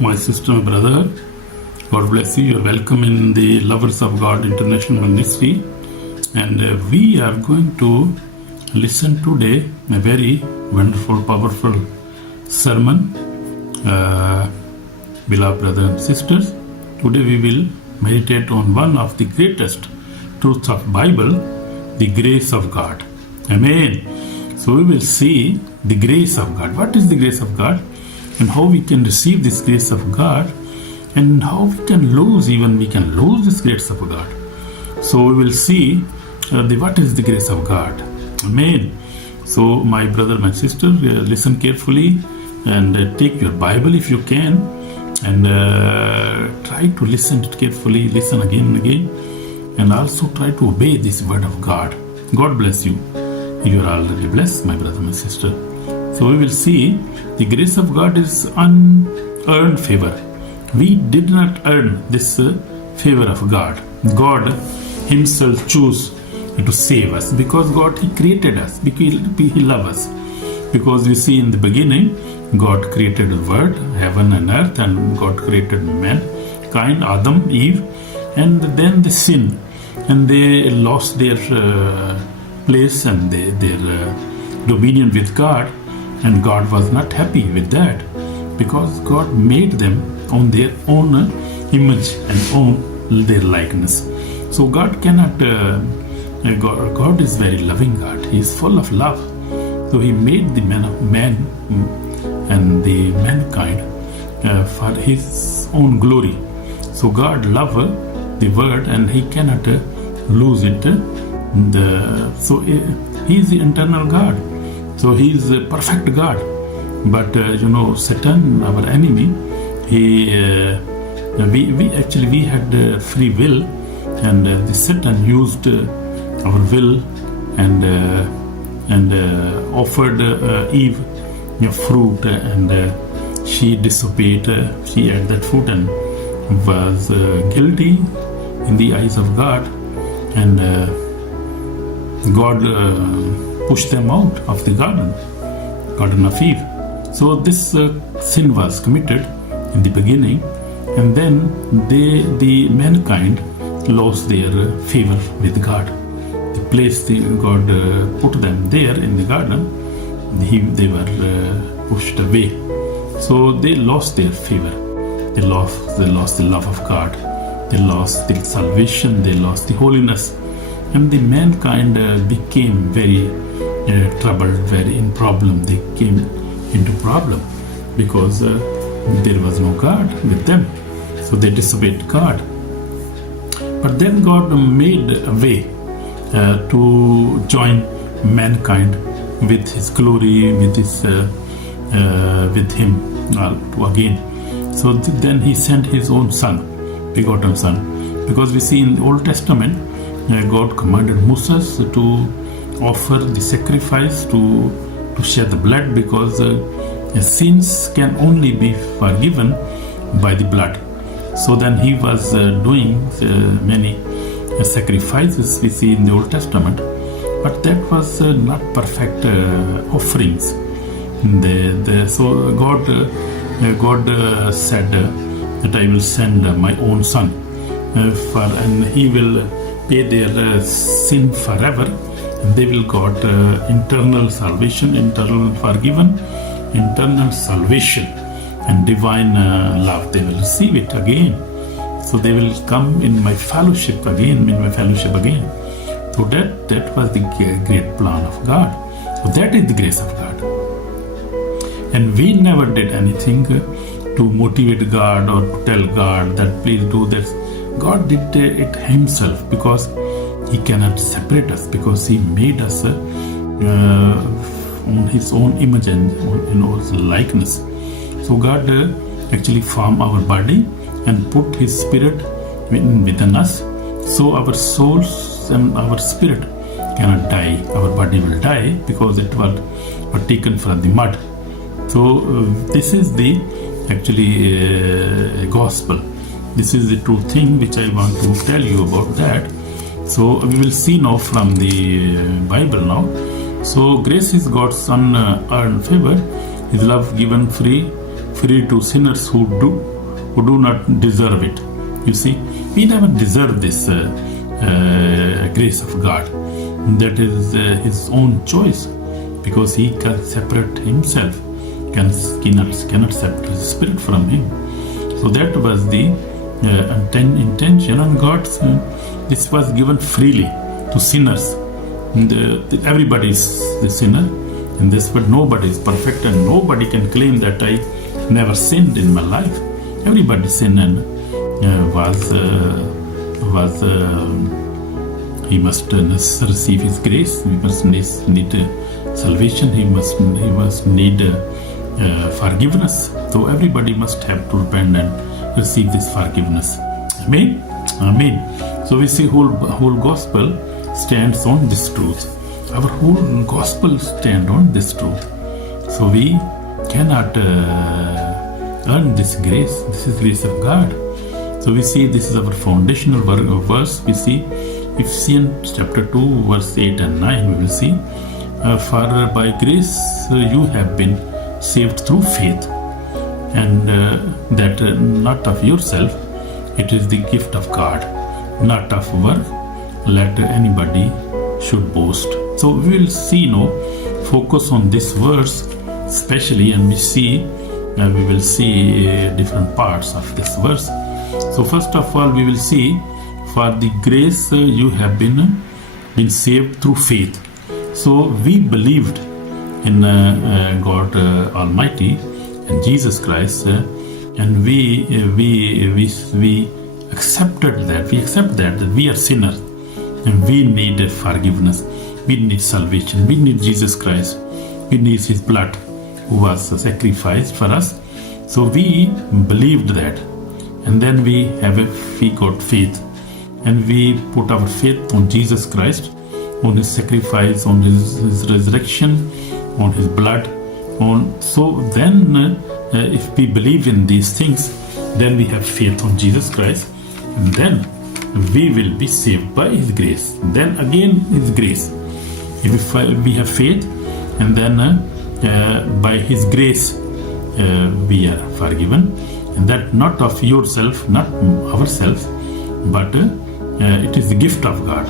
my sister, my brother, God bless you. You're welcome in the Lovers of God International Ministry. And we are going to listen today a very wonderful, powerful sermon. Beloved brothers and sisters, today we will meditate on one of the greatest truths of Bible, the grace of God. Amen. So we will see the grace of God. What is the grace of God? And how we can receive this grace of God, and how we can lose this grace of God. So we will see what is the grace of God. Amen. So my brother, my sister, listen carefully and take your Bible if you can, and try to listen carefully, listen again and again, and also try to obey this word of God. God bless you. You are already blessed, my brother, my sister. So we will see the grace of God is unearned favor. We did not earn this favor of God. God himself chose to save us, because God, he created us, because he loves us. Because we see in the beginning, God created the world, heaven and earth, and God created mankind, Adam, Eve, and then they sinned, and they lost their place and their dominion with God. And God was not happy with that, because God made them on their own image and on their likeness. So God cannot, God is very loving God. He is full of love. So he made the man and the mankind for his own glory. So God loved the word, and he cannot lose it. So he is the eternal God. So he is a perfect God. But Satan, our enemy, we had free will, and the Satan used our will and offered Eve fruit, and she disobeyed. She ate that fruit and was guilty in the eyes of God, and God pushed them out of the Garden of Eve. So this sin was committed in the beginning, and then the mankind lost their favor with God. The place God put them there in the garden, they were pushed away. So they lost their favor. They lost the love of God. They lost the salvation. They lost the holiness, and the mankind became very troubled, very in problem. They came into problem because there was no God with them. So they disobeyed God. But then God made a way to join mankind with his glory, with him again. So then he sent his own son, begotten son. Because we see in the Old Testament, God commanded Moses to offer the sacrifice, to shed the blood, because sins can only be forgiven by the blood. So then he was doing many sacrifices we see in the Old Testament, but that was not perfect offerings. So God said that I will send my own son, and he will pay their sin forever. They will got internal salvation, internal forgiven, internal salvation, and divine love. They will receive it again. So they will come in my fellowship again, So that was the great plan of God. So that is the grace of God. And we never did anything to motivate God or to tell God that please do this. God did it himself, because he cannot separate us, because he made us on his own image and in his likeness. So God actually formed our body and put his spirit within us. So our souls and our spirit cannot die. Our body will die because it was taken from the mud. So this is the gospel. This is the true thing which I want to tell you about that. So we will see now from the Bible now. So grace is God's unearned favor, his love given free free to sinners who do not deserve it. You see, we never deserve this grace of God. That is his own choice, because he can separate himself, cannot separate his spirit from him. So that was the intention, and God's this was given freely to sinners. Everybody is a sinner in this, but nobody is perfect, and nobody can claim that I never sinned in my life. Everybody sinned and he must receive his grace. He must need salvation. He must need forgiveness. So everybody must have to repent and receive this forgiveness. Amen. Amen. So we see whole gospel stands on this truth. Our whole gospel stands on this truth. So we cannot earn this grace. This is grace of God. So we see this is our foundational verse. We see Ephesians chapter 2 verse 8 and 9. We will see, for by grace you have been saved through faith, and that not of yourself, it is the gift of God, not of work, let anybody should boast. So we will see focus on this verse especially, and we will see different parts of this verse. So first of all, we will see, for the grace you have been saved through faith. So we believed in God Almighty and Jesus Christ, and we accepted that. We accept that we are sinners and we need forgiveness. We need salvation. We need Jesus Christ. We need His blood, who was sacrificed for us. So we believed that, and then we got faith, and we put our faith on Jesus Christ, on His sacrifice, on His resurrection, on His blood. So then, if we believe in these things, then we have faith on Jesus Christ, and then we will be saved by His grace. Then again, His grace. If we have faith, and then by His grace we are forgiven, and that not of yourself, not ourselves, but it is the gift of God.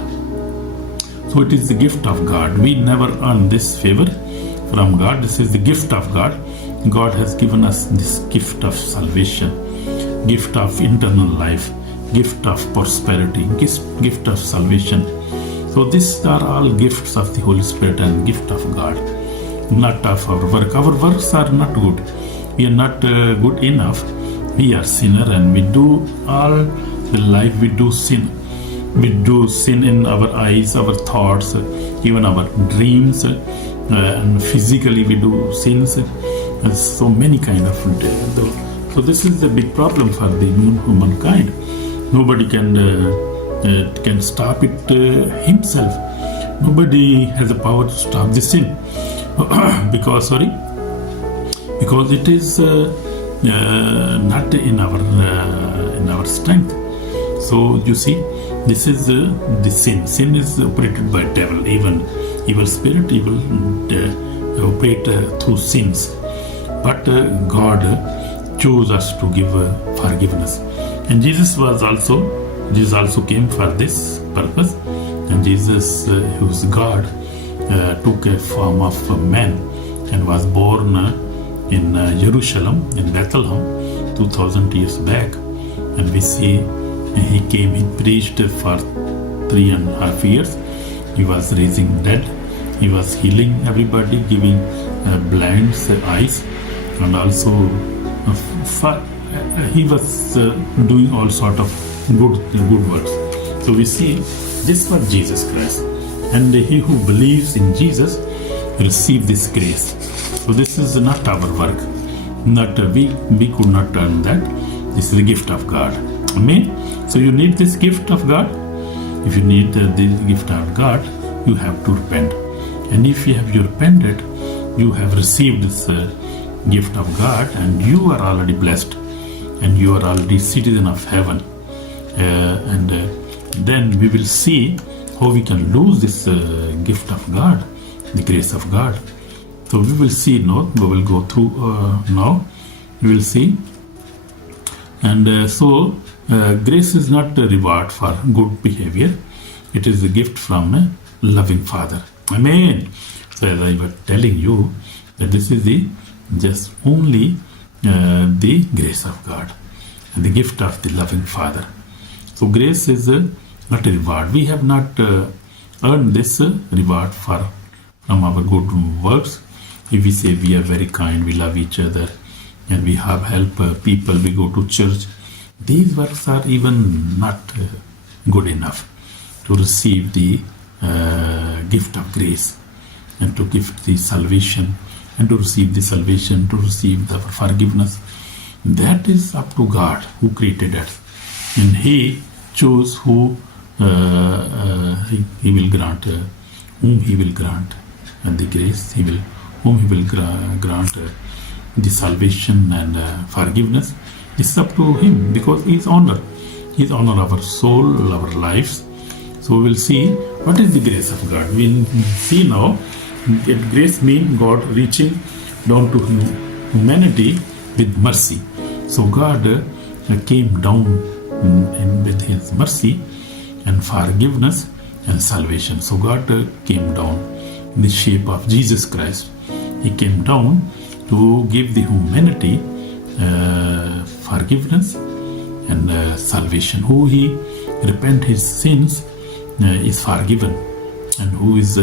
So it is the gift of God. We never earn this favor from God. This is the gift of God. God has given us this gift of salvation, gift of eternal life, gift of prosperity, gift of salvation. So these are all gifts of the Holy Spirit and gift of God, not of our work. Our works are not good. We are not good enough. We are sinner, and we do all the life we do sin. We do sin in our eyes, our thoughts, even our dreams, and physically we do sins. So many kind of. So this is the big problem for the humankind. Nobody can stop it himself. Nobody has the power to stop the sin because it is not in our strength. So you see, this is the sin. Sin is operated by devil, even evil spirit, operate through sins. But God chose us to give forgiveness, and Jesus also came for this purpose. And Jesus, who is God, took a form of a man and was born in Jerusalem, in Bethlehem, 2000 years back. And we see he came, he preached for 3.5 years. He was raising dead. He was healing everybody, giving blind eyes, and also he was doing all sort of good works. So we see this was Jesus Christ, and he who believes in Jesus receive this grace. So this is not our work, not we could not earn that. This is the gift of God. Amen. So you need this gift of God. If you need the gift of God, you have to repent, and if you have repented, you have received this gift of God, and you are already blessed, and you are already citizen of heaven. And then we will see how we can lose this gift of God, the grace of God. So we will see now. We will go through now You will see. And grace is not a reward for good behavior. It is a gift from a loving Father. Amen. So as I was telling you, that this is the just only the grace of God and the gift of the loving Father. So grace is not a reward. We have not earned this reward from our good works. If we say we are very kind, we love each other, and we have help people, we go to church, these works are even not good enough to receive the gift of grace and to give the salvation and to receive the salvation, to receive the forgiveness. That is up to God who created us, and He chose who He will grant, whom He will grant and the grace, whom He will grant the salvation and forgiveness. It's up to Him because He is honor. He is honor our soul, our lives. So we will see what is the grace of God. We see now that grace means God reaching down to humanity with mercy. So God came down with His mercy and forgiveness and salvation. So God came down in the shape of Jesus Christ. He came down to give the humanity forgiveness and salvation. Who He repent his sins is forgiven, and who is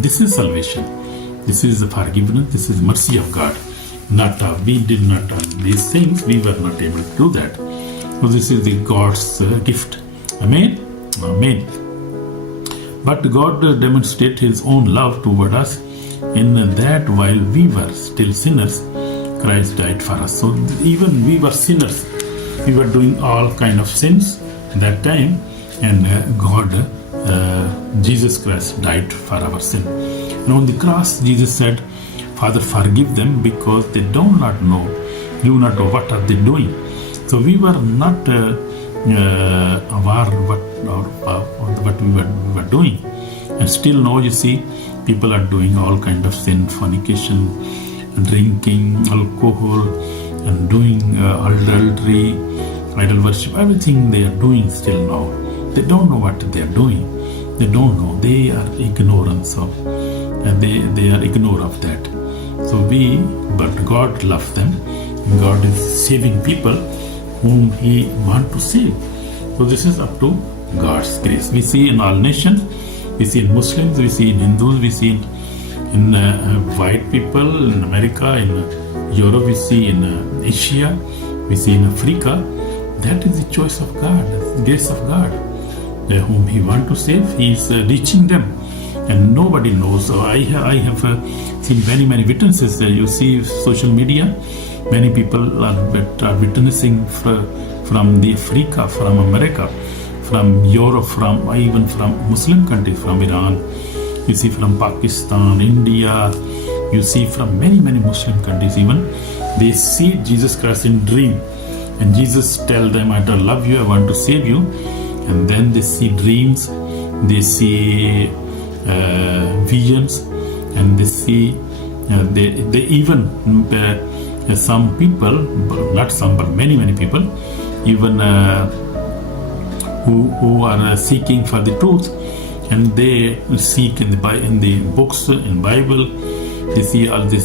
this is salvation. This is the forgiveness. This is mercy of God. Not we did not these things. We were not able to do that. So this is the God's gift. Amen. Amen. But God demonstrated His own love toward us in that while we were still sinners, Christ died for us. So even we were sinners. We were doing all kind of sins at that time, and God, Jesus Christ died for our sin. And on the cross, Jesus said, Father, forgive them because they do not know what are they doing. So we were not aware what we were doing. And still now you see, people are doing all kind of sin, fornication, drinking, alcohol, and doing adultery, idol worship, everything they are doing still now. They don't know what they are doing. They don't know. They are ignorance of, and they are ignorant of that. So but God loves them. God is saving people whom He wants to save. So this is up to God's grace. We see in all nations, we see in Muslims, we see in Hindus, we see in white people, in America, in Europe, we see in Asia, we see in Africa. That is the choice of God, the grace of God. Whom He wants to save, He is reaching them, and nobody knows. So I have seen many witnesses. You see social media, many people are witnessing from the Africa, from America, from Europe, even from Muslim countries, from Iran. You see from Pakistan, India. You see from many Muslim countries. Even they see Jesus Christ in dream, and Jesus tell them, "I love you. I want to save you." And then they see dreams, they see visions, and they see they even some people, not some but many people, even who are seeking for the truth, and they seek in the books, in Bible, they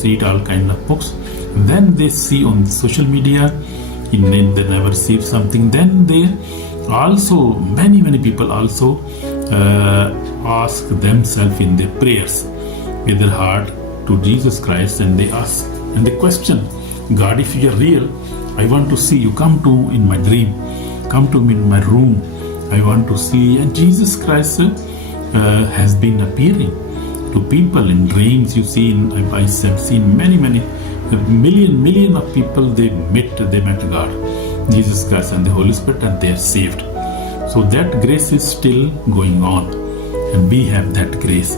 read all kind of books. And then they see on social media, they never receive something. Then they also, many people also ask themselves in their prayers with their heart to Jesus Christ, and they ask and they question, God, if you are real, I want to see you. Come to in my dream, come to me in my room. I want to see. And Jesus Christ has been appearing to people in dreams. You see, I have seen many million of people. They met God, Jesus Christ and the Holy Spirit, and they are saved. So that grace is still going on, and we have that grace.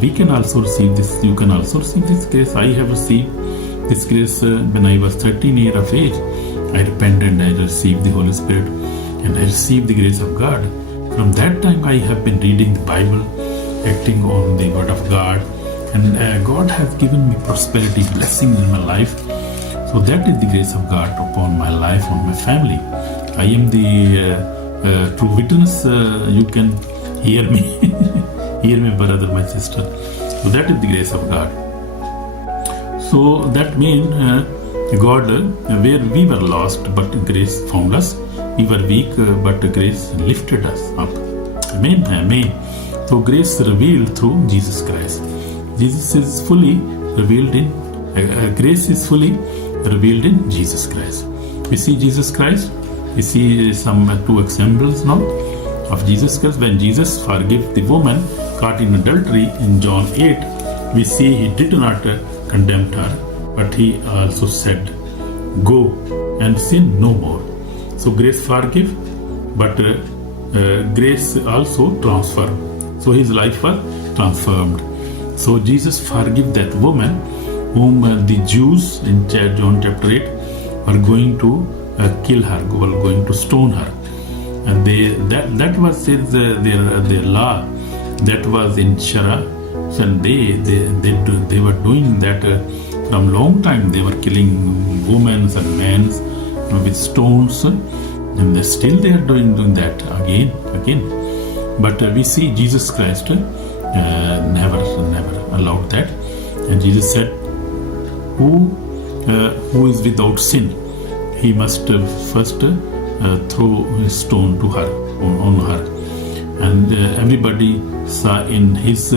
We can also receive this. You can also receive this grace. I have received this grace when I was 13 years of age. I repented and I received the Holy Spirit, and I received the grace of God. From that time I have been reading the Bible, acting on the Word of God, and God has given me prosperity, blessing in my life. So that is the grace of God upon my life, on my family. I am the true witness. You can hear me, hear me, brother, my sister. So that is the grace of God. So that means God, where we were lost, but grace found us. We were weak, but grace lifted us up. Amen. Amen. So grace revealed through Jesus Christ. Jesus is fully revealed in grace is fully revealed in Jesus Christ. We see Jesus Christ. We see some two examples now of Jesus Christ. When Jesus forgave the woman caught in adultery in John 8, we see he did not condemn her, but he also said, "Go and sin no more." So grace forgive, but grace also transfer. So his life was transformed. So Jesus forgive that woman whom the Jews in John chapter 8 were going to kill her, were going to stone her, and that was their law. That was in Shara, and they were doing that from long time. They were killing women and men with stones, and they are doing that again. But we see Jesus Christ never allowed that, and Jesus said, who is without sin, he must first throw a stone to her, on her. And everybody saw in his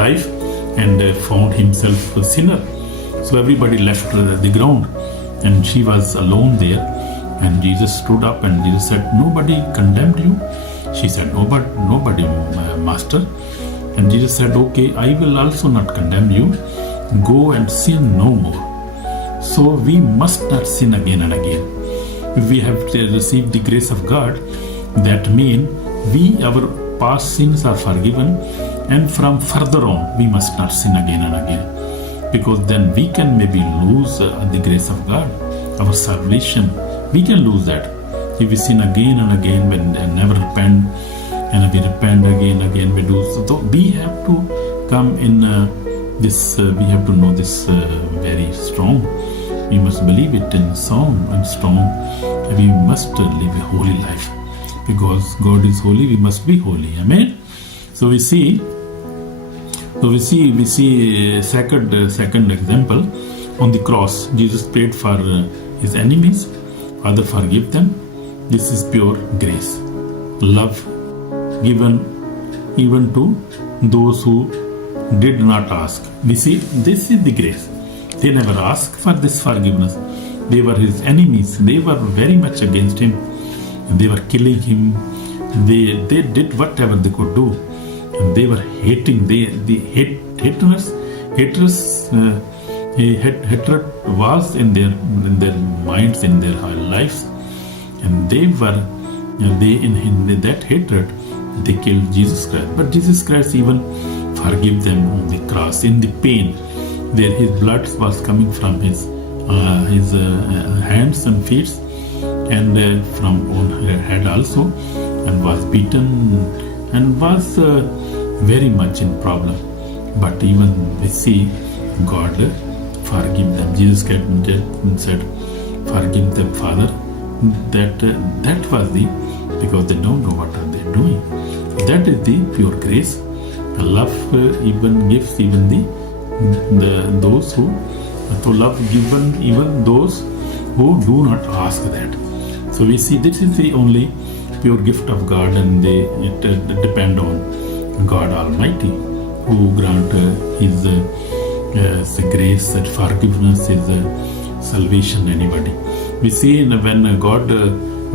life and found himself a sinner. So everybody left the ground, and she was alone there. And Jesus stood up and Jesus said, "Nobody condemned you?" She said, Nobody, Master." And Jesus said, "Okay, I will also not condemn you. Go and sin no more." So we must not sin again and again. If we have received the grace of God, that means our past sins are forgiven, and from further on we must not sin again and again, because then we can maybe lose the grace of God, our salvation. We can lose that if we sin again and again and never repent, and we repent again and again. We do so. We have to come in this. We have to know this very strong. We must believe it in strong. We must live a holy life, because God is holy. We must be holy. Amen. So we see second example on the cross. Jesus prayed for his enemies. Father, forgive them. This is pure grace, love given even to those who did not ask. We see this is the grace. They never asked for this forgiveness. They were his enemies. They were very much against him. They were killing him. They did whatever they could do, and they were hating. Hatred was in their minds, in their lives, and in that hatred they killed Jesus Christ. But Jesus Christ even forgave them on the cross, in the pain. There his blood was coming from his hands and feet, and from on her head also, and was beaten and was very much in problem. But even we see God forgive them. Jesus said, "Forgive them, Father." That was because they don't know what are they doing. That is the pure grace. Love even gives even those who to love even those who do not ask that. So we see this is the only pure gift of God, and it depend on God Almighty, who grant his grace and forgiveness, his salvation anybody. We see when God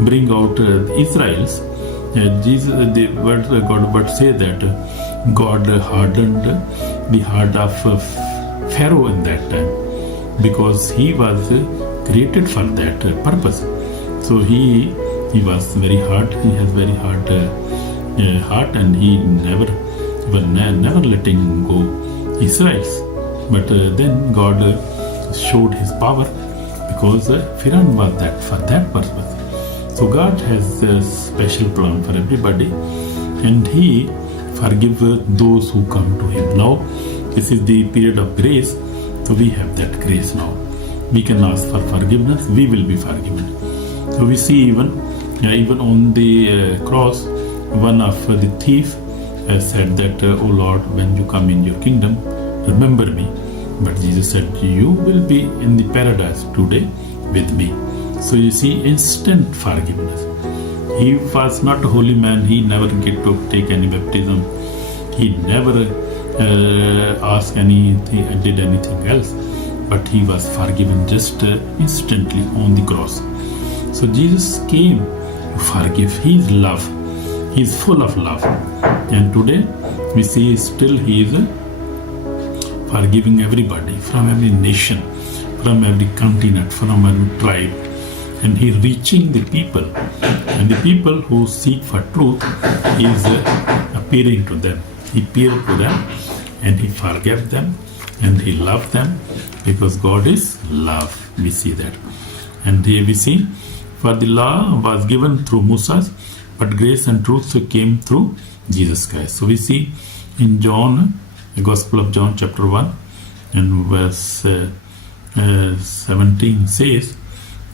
bring out Israel's, the word say that God hardened the heart of Pharaoh in that time, because he was created for that purpose. So he was very hard. He has very hard heart, and he never letting go Israelites. But then God showed his power, because Pharaoh was that for that purpose. So God has a special plan for everybody, and he forgive those who come to him. Now this is the period of grace, So we have that grace now. We can ask for forgiveness, we will be forgiven. So we see even on the cross, one of the thief said that, "O Lord, when you come in your kingdom, remember me." But Jesus said, "You will be in the paradise today with me." So you see, instant forgiveness. He was not a holy man. He never get to take any baptism. He never asked anything, did anything else. But he was forgiven just instantly on the cross. So Jesus came to forgive. He is love. He is full of love. And today we see still he is forgiving everybody, from every nation, from every continent, from every tribe. And he reaching the people. And the people who seek for truth, he is appearing to them. He appeared to them and he forgave them and he loved them, because God is love. We see that. And here we see, for the law was given through Moses, but grace and truth came through Jesus Christ. So we see in John, the Gospel of John chapter 1 and verse 17 says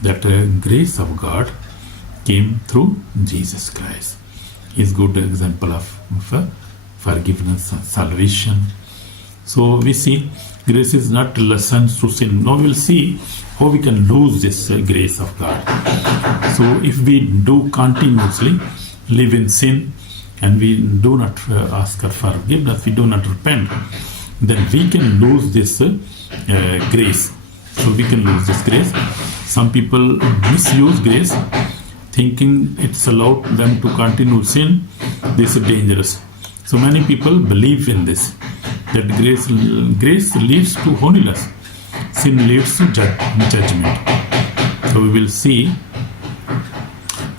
that grace of God came through Jesus Christ. He is a good example of forgiveness and salvation. So we see grace is not license to sin. Now we will see how we can lose this grace of God. So if we do continuously live in sin and we do not ask for forgiveness, we do not repent, then we can lose this grace. So we can lose this grace. Some people misuse grace, thinking it's allowed them to continue sin. This is dangerous. So many people believe in this, that grace leads to holiness, sin leads to judgment. So we will see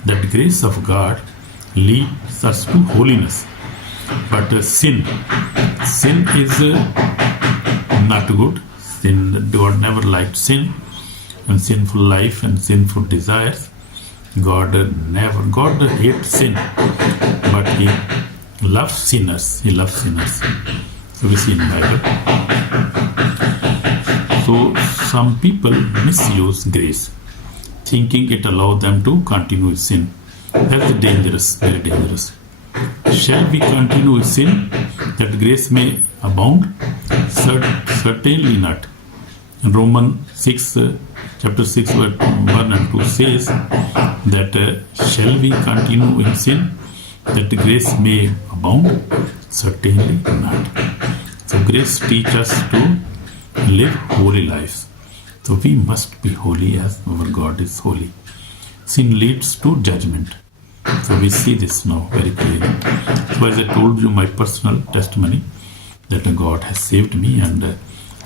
that grace of God leads us to holiness. But sin is not good. God never liked sin and sinful life and sinful desires. God hates sin, but He loves sinners. He loves sinners. So we see in the Bible. So some people misuse grace, thinking it allows them to continue with sin. That's dangerous, very dangerous. Shall we continue with sin that grace may abound? Certainly not. Romans 6, chapter 6, verse 1 and 2 says that shall we continue in sin that grace may abound? Certainly not. So grace teaches us to live holy lives. So we must be holy as our God is holy. Sin leads to judgment. So we see this now very clearly. So as I told you my personal testimony, that God has saved me and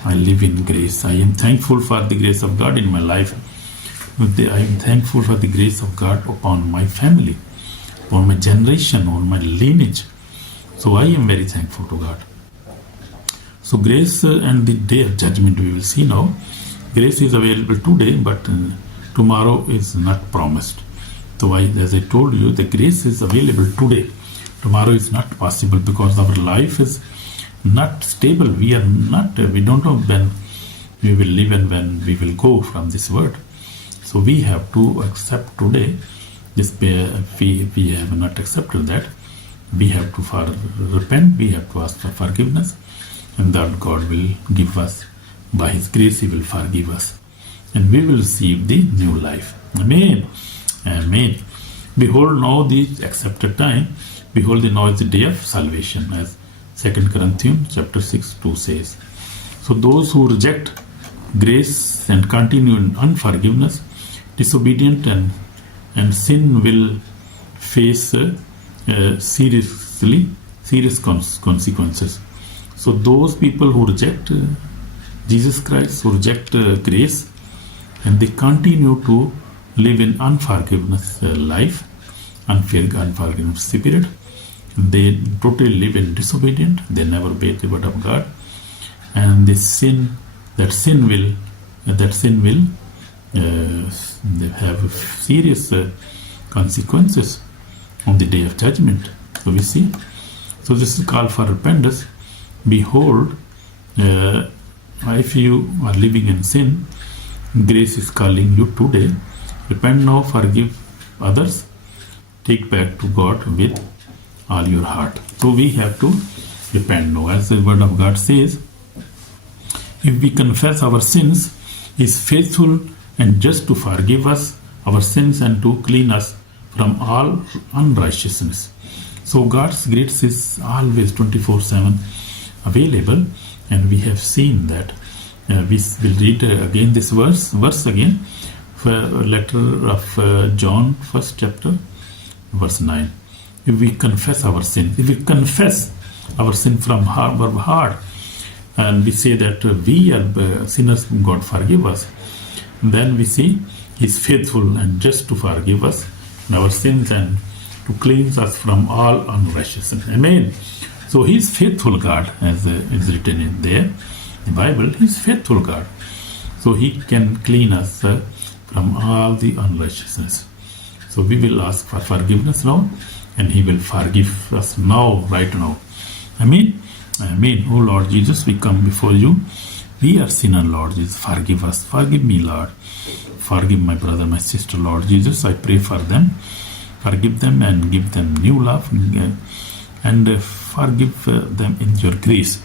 I live in grace. I am thankful for the grace of God in my life. I am thankful for the grace of God upon my family, upon my generation, on my lineage. So I am very thankful to God. So grace and the day of judgment we will see now. Grace is available today, but tomorrow is not promised. So as I told you, the grace is available today. Tomorrow is not possible because our life is not stable. We don't know when we will live and when we will go from this world. So we have to accept today this. We have not accepted that. We have to repent. We have to ask for forgiveness, and that God will give us. By His grace, He will forgive us, and we will receive the new life. Amen. Amen. Behold, now the accepted time. Behold, now is the day of salvation, as 2 Corinthians chapter 6:2 says. So those who reject grace and continue in unforgiveness, disobedient and sin will face serious consequences. So those people who reject Jesus Christ, who reject grace, and they continue to live in unforgiveness life, unforgiveness spirit, they totally live in disobedient. They never obey the word of God, and that sin will have serious consequences on the day of judgment. So we see. So this is called for repentance. Behold, if you are living in sin, grace is calling you today. Repent now, forgive others, take back to God with all your heart. So we have to repent now. As the word of God says, if we confess our sins, He is faithful and just to forgive us our sins and to clean us from all unrighteousness. So God's grace is always 24/7 available, and we have seen that. We will read again this verse again, letter of John, first chapter, verse 9. If we confess our sin, if we confess our sin from our heart, and we say that we are sinners, God forgive us, then we see He is faithful and just to forgive us our sins and to cleanse us from all unrighteousness. Amen. So He is faithful God, as is written in there, the Bible. He is faithful God. So He can clean us from all the unrighteousness. So we will ask for forgiveness now, and He will forgive us now, right now. Amen. Amen. Oh Lord Jesus, we come before you. We are sinners, Lord Jesus. Forgive us. Forgive me, Lord. Forgive my brother, my sister, Lord Jesus. I pray for them. Forgive them and give them new love, and forgive them in your grace,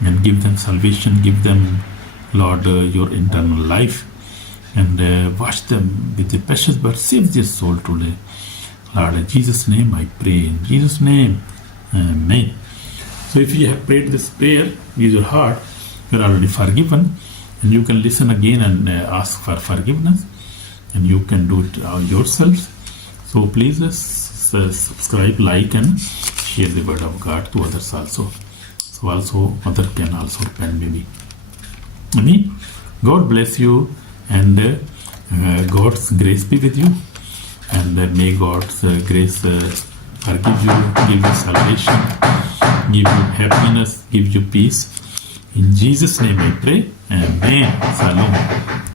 and give them salvation. Give them, Lord, your eternal life, and wash them with the precious blood. Save their soul today, Lord. In Jesus' name I pray. In Jesus' name, amen. So if you have prayed this prayer with your heart, you are already forgiven, and you can listen again and ask for forgiveness, and you can do it yourselves. So please subscribe, like, and share the word of God to others also. So also others can also repent maybe. Amen. God bless you, and God's grace be with you, and may God's grace forgive you, give you salvation, give you happiness, give you peace. In Jesus' name I pray. Amen. Shalom.